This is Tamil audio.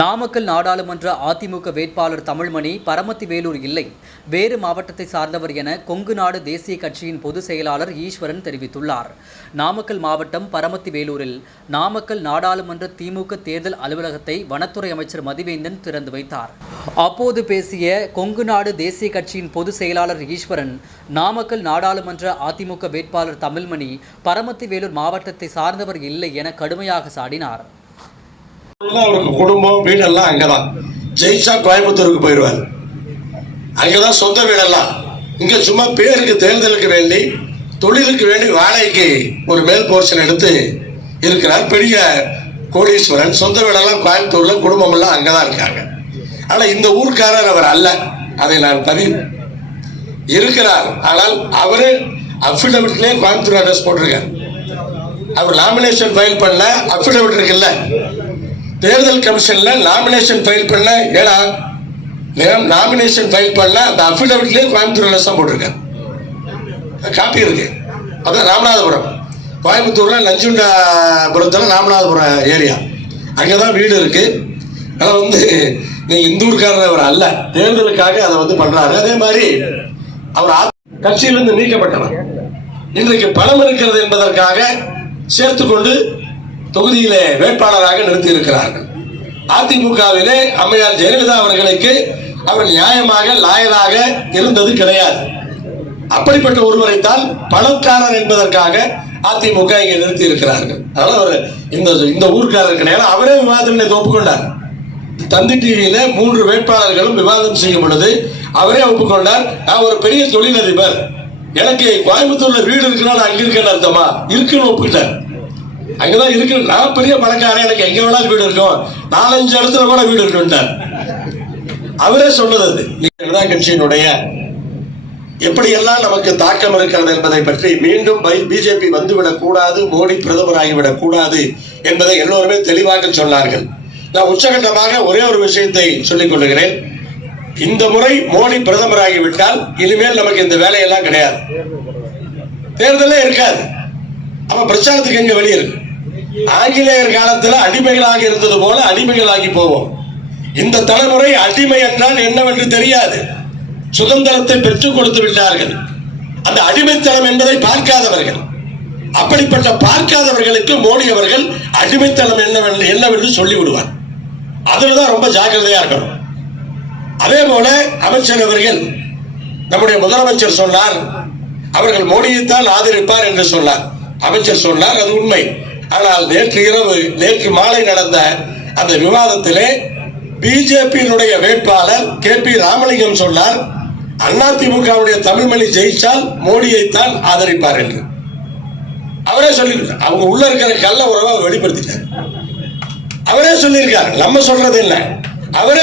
நாமக்கல் நாடாளுமன்ற அதிமுக வேட்பாளர் தமிழ்மணி பரமத்தி வேலூர் இல்லை, வேறு மாவட்டத்தை சார்ந்தவர் என கொங்கு நாடு தேசிய கட்சியின் பொதுச் செயலாளர் ஈஸ்வரன் தெரிவித்துள்ளார். நாமக்கல் மாவட்டம் பரமத்தி வேலூரில் நாமக்கல் நாடாளுமன்ற திமுக தேர்தல் அலுவலகத்தை வனத்துறை அமைச்சர் மதிவேந்தன் திறந்து வைத்தார். அப்போது பேசிய கொங்கு நாடு தேசிய கட்சியின் பொதுச் செயலாளர் ஈஸ்வரன், நாமக்கல் நாடாளுமன்ற அதிமுக வேட்பாளர் தமிழ்மணி பரமத்தி வேலூர் மாவட்டத்தை சார்ந்தவர் இல்லை என கடுமையாக சாடினார். அவருக்கு குடும்பம் வீடெல்லாம் அங்கதான். ஜெயிச்சா கோயம்புத்தூருக்கு போயிடுவார். அங்கதான் சொந்த வீடெல்லாம். இங்க சும்மா பேருக்கு தேர்தலுக்கு வேண்டி தொழிலுக்கு வேண்டி வாடகைக்கு ஒரு மேல் போர்ஷன் எடுத்து இருக்கிறார். பெரிய கோடீஸ்வரன். சொந்த வீடெல்லாம் கோயம்புத்தூர்ல, குடும்பம் எல்லாம் அங்கதான் இருக்காங்க. ஆனா இந்த ஊர்க்காரர் அவர் அல்ல, அதை நான் பதிவு இருக்கிறார். ஆனால் அவரு அபிடவிட்லயே கோயம்புத்தூர் அட்ரஸ் போட்டிருக்கார். அவர் நாமினேஷன் ஃபைல் பண்ண அபிடவிட் இருக்குல்ல, தேர்தல் கமிஷன்ல நாமினேஷன் ஃபைல் பண்ண, ஏன்னா நாமினேஷன் ஃபைல் பண்ண அந்த அபிடவிட்லயே கோயம்புத்தூர் அட்ரஸ் தான் போட்டிருக்காரு. காப்பி இருக்கு. அதான் ராமநாதபுரம், கோயம்புத்தூர்ல நஞ்சுண்டாபுரத்துல ராமநாதபுரம் ஏரியா, அங்கதான் வீடு இருக்கு. ஆனா நீங்க இந்த ஊருக்காரர் அவர் அல்ல, தேர்தலுக்காக அதை பண்றாரு. அதே மாதிரி அவர் கட்சியிலிருந்து நீக்கப்பட்டவர். இன்றைக்கு பணம் இருக்கிறது என்பதற்காக சேர்த்துக்கொண்டு தொகுதியிலே வேட்பாளராக நிறுத்தி இருக்கிறார்கள். அதிமுகவிலே அம்மையார் ஜெயலலிதா அவர்களுக்கு அவர் நியாயமாக லாயராக இருந்தது கிடையாது. அப்படிப்பட்ட ஒருவரைத்தான் பணக்காரர் என்பதற்காக அதிமுக இங்கே நிறுத்தி இருக்கிறார்கள். அதனால அவர் இந்த ஊர்க்காரர் கிடையாது. அவரே விவாதத்தில் ஒப்புக்கொண்டார். தந்தி டிவியில 3 வேட்பாளர்களும் விவாதம் செய்யும் பொழுது அவரே ஒப்புக்கொண்டார். நான் ஒரு பெரிய தொழிலதிபர், எனக்கு கோயம்புத்தூர்ல வீடு இருக்குன்னா நான் அங்க இருக்கேன்னு அர்த்தமா? இருக்குன்னு ஒப்புக்கிட்டார். அங்கதான் இருக்கு. நான் பெரிய பணக்காரன், எனக்கு எங்க வேணாலும் வீடு இருக்கும், 4-5 இடத்துல கூட வீடு இருக்குன்றார். அவரே சொன்னது. ஜனதா கட்சியினுடைய எப்படியெல்லாம் நமக்கு தாக்கம் இருக்கிறது என்பதை பற்றி மீண்டும் பிஜேபி வந்துவிடக் கூடாது, மோடி பிரதமராகிவிடக் கூடாது என்பதை எல்லோருமே தெளிவாக சொன்னார்கள். நான் உச்சகட்டமாக ஒரே ஒரு விஷயத்தை சொல்லிக் கொள்கிறேன். இந்த முறை மோடி பிரதமராகிவிட்டால் இனிமேல் நமக்கு இந்த வேலையெல்லாம் கிடையாது, தேர்தலே இருக்காது. அப்ப பிரச்சாரத்துக்கு எங்க வெளியே இருக்கு? ஆங்கிலேயர் காலத்துல அடிமைகளாக இருந்தது போல அடிமைகளாகி போவோம். இந்த தலைமுறை அடிமை என்றால் என்னவென்று தெரியாது. சுதந்திரத்தை பெற்றுக் கொடுத்து விட்டார்கள். அந்த அடிமைத்தனம் என்பதை பார்க்காதவர்கள். அப்படிப்பட்ட பார்க்காதவர்களுக்கு மோடி அவர்கள் அடிமைத்தனம் என்னவென்று சொல்லி விடுவார். அதுலதான் ரொம்ப ஜாக்கிரதையா இருக்கணும். அதே போல அமைச்சர் அவர்கள், நம்முடைய முதலமைச்சர் சொன்னார், அவர்கள் மோடியைத்தான் ஆதரிப்பார் என்று சொன்னார். அமைச்சர் சொன்னார், அது உண்மை. ஆனால் நேற்று மாலை நடந்த அந்த விவாதத்திலே பிஜேபியினுடைய வேட்பாளர் KP ராமலிங்கம் சொன்னார், அதிமுகவுடைய தமிழ்மணி ஜெயிச்சால் மோடியைத்தான் ஆதரிப்பார் என்று. அவரே சொல்லியிருக்கார். அவங்க உள்ள இருக்கிற கள்ள உறவை வெளிப்படுத்திட்டார். அவரே சொல்லியிருக்கார், நம்ம சொல்றது இல்லை. அவரே